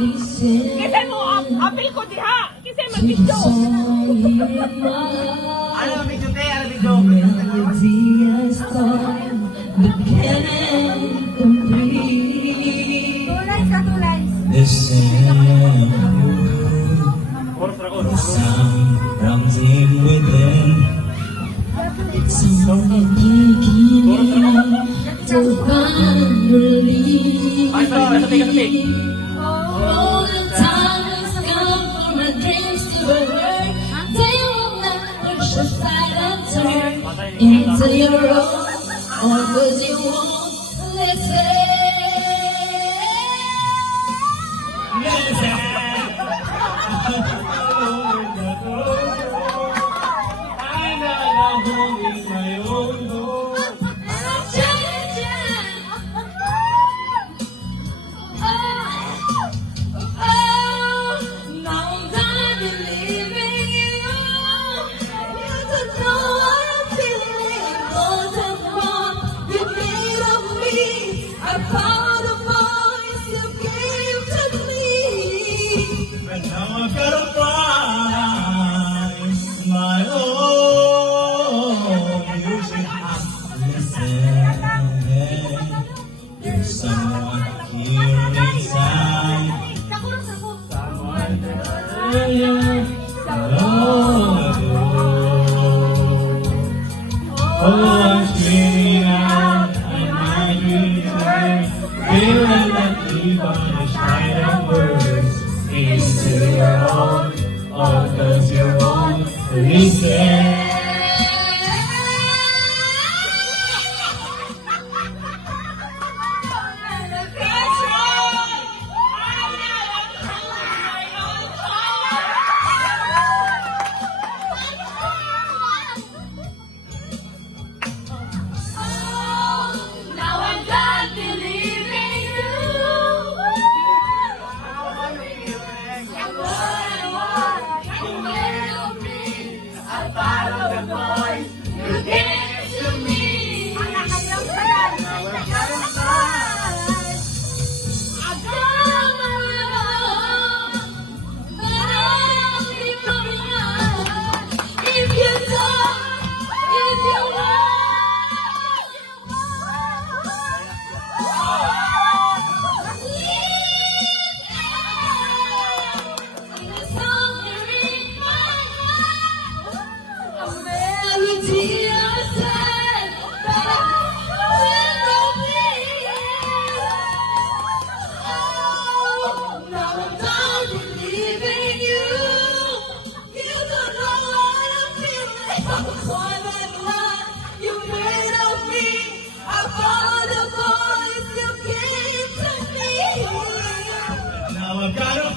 Kasi mo, apil ko diha. Kasi mag-video. Ano video te? Ano video? Tulay sa tulay. Rising within, something beginning to finally. Oh, the time has come for my dreams to work. They will not push aside and turn into your own, or would you won't listen? There's someone here inside. Oh, I'm screaming out, and my dreams are feeling that deep on the shine of words into your own, all cause you won't listen. Now I've got a